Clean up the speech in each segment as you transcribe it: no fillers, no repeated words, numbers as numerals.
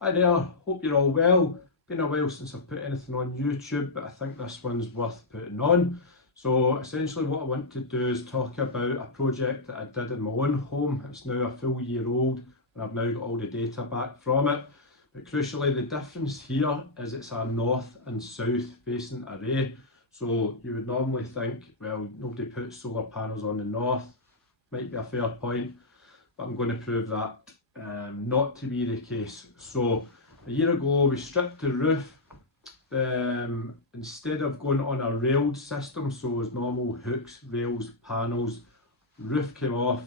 Hi there, hope you're all well. Been a while since I've put anything on YouTube, but I think this one's worth putting on. So essentially what I want to do is talk about a project that I did in my own home. It's now a full year old and I've now got all the data back from it. But crucially, the difference here is it's a north and south facing array. So you would normally think, well, nobody puts solar panels on the north. Might be a fair point, but I'm going to prove that not to be the case. So a year ago we stripped the roof. Instead of going on a railed system, so as normal hooks, rails, panels, roof came off,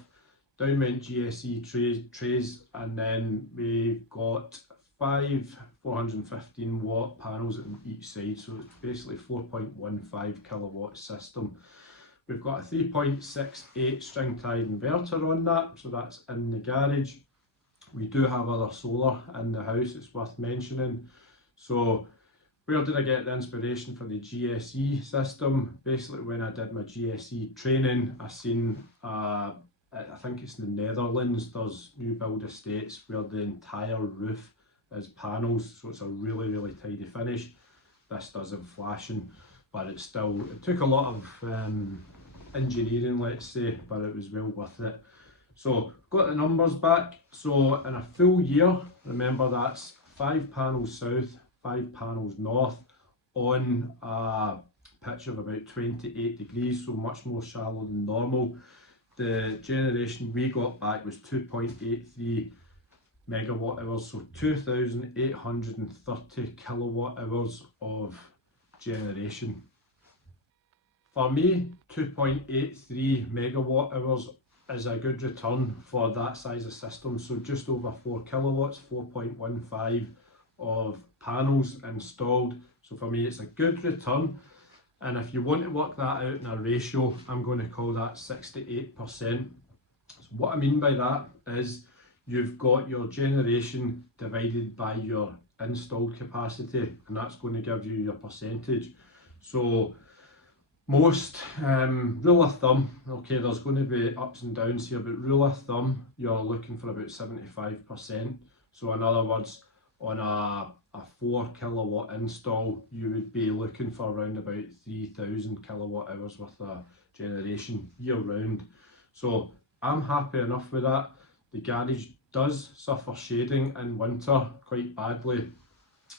down went GSE trays, and then we got 415 watt panels on each side, so it's basically 4.15 kilowatt system. We've got a 3.68 string tied inverter on that, so that's in the garage. We do have other solar in the house, it's worth mentioning. So where did I get the inspiration for the GSE system? Basically when I did my GSE training, I seen, I think it's in the Netherlands, there's new build estates where the entire roof is panels, so it's a really tidy finish. This doesn't flashing, but it took a lot of engineering, let's say, but it was well worth it. So got the numbers back. So in a full year, remember that's 5 panels south, 5 panels north on a pitch of about 28 degrees, so much more shallow than normal. The generation we got back was 2.83 megawatt hours, so 2,830 kilowatt hours of generation. For me, 2.83 megawatt hours is a good return for that size of system, so just over 4 kilowatts, 4.15 of panels installed. So for me it's a good return, and if you want to work that out in a ratio, I'm going to call that 68%. So what I mean by that is you've got your generation divided by your installed capacity, and that's going to give you your percentage. So most rule of thumb, okay, there's going to be ups and downs here, but rule of thumb, you're looking for about 75%. So in other words, on a 4 kilowatt install, you would be looking for around about 3,000 kilowatt hours worth of generation year round. So I'm happy enough with that. The garage does suffer shading in winter quite badly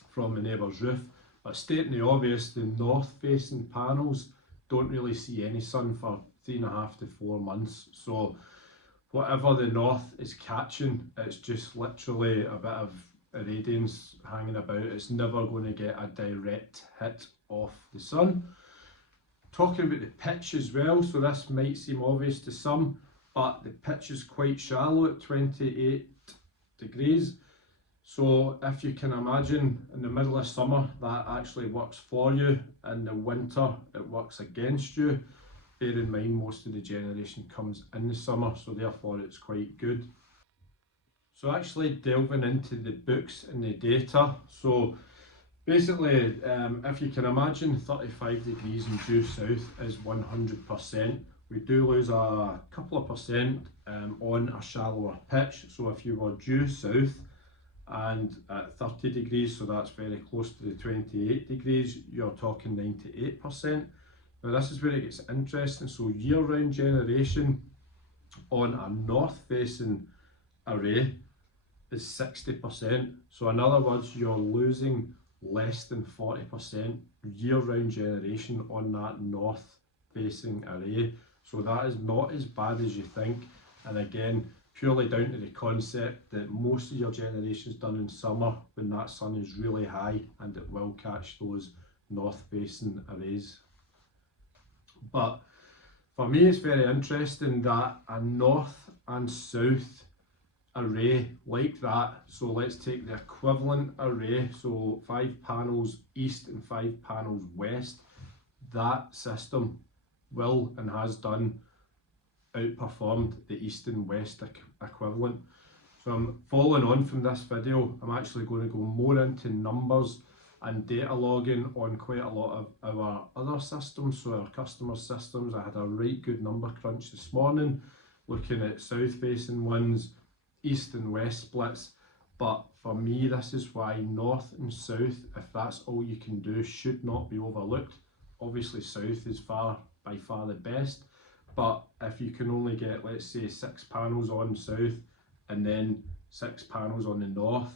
from the neighbour's roof, but stating the obvious, the north facing panels don't really see any sun for 3.5 to 4 months. So whatever the north is catching, it's just literally a bit of irradiance hanging about. It's never going to get a direct hit off the sun. Talking about the pitch as well, so this might seem obvious to some, but the pitch is quite shallow at 28 degrees. So if you can imagine, in the middle of summer that actually works for you, in the winter it works against you. Bear in mind most of the generation comes in the summer, so therefore it's quite good. So actually delving into the books and the data, so basically if you can imagine 35 degrees and due south is 100%. We do lose a couple of percent on a shallower pitch, so if you were due south and at 30 degrees, so that's very close to the 28 degrees, you're talking 98%. Now this is where it gets interesting. So year-round generation on a north-facing array is 60%. So in other words, you're losing less than 40% year-round generation on that north-facing array. So that is not as bad as you think, and again, purely down to the concept that most of your generation is done in summer when that sun is really high, and it will catch those north facing arrays. But for me it's very interesting that a north and south array like that, so let's take the equivalent array, so 5 panels east and 5 panels west, that system will and has done outperformed the east and west equivalent. So I'm following on from this video, I'm actually going to go more into numbers and data logging on quite a lot of our other systems, so our customer systems. I had a right good number crunch this morning looking at south facing ones, east and west splits, but For me, this is why north and south, if that's all you can do, should not be overlooked. Obviously south is by far the best, but if you can only get, let's say, 6 panels on south and then 6 panels on the north,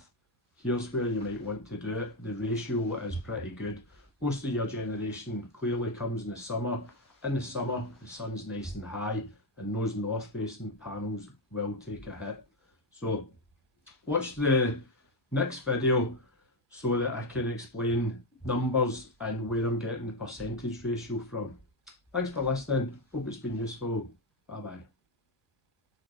here's where you might want to do it. The ratio is pretty good. Most of your generation clearly comes in the summer. In the summer, the sun's nice and high, and those north facing panels will take a hit. So watch the next video so that I can explain numbers and where I'm getting the percentage ratio from. Thanks for listening. Hope it's been useful. Bye bye.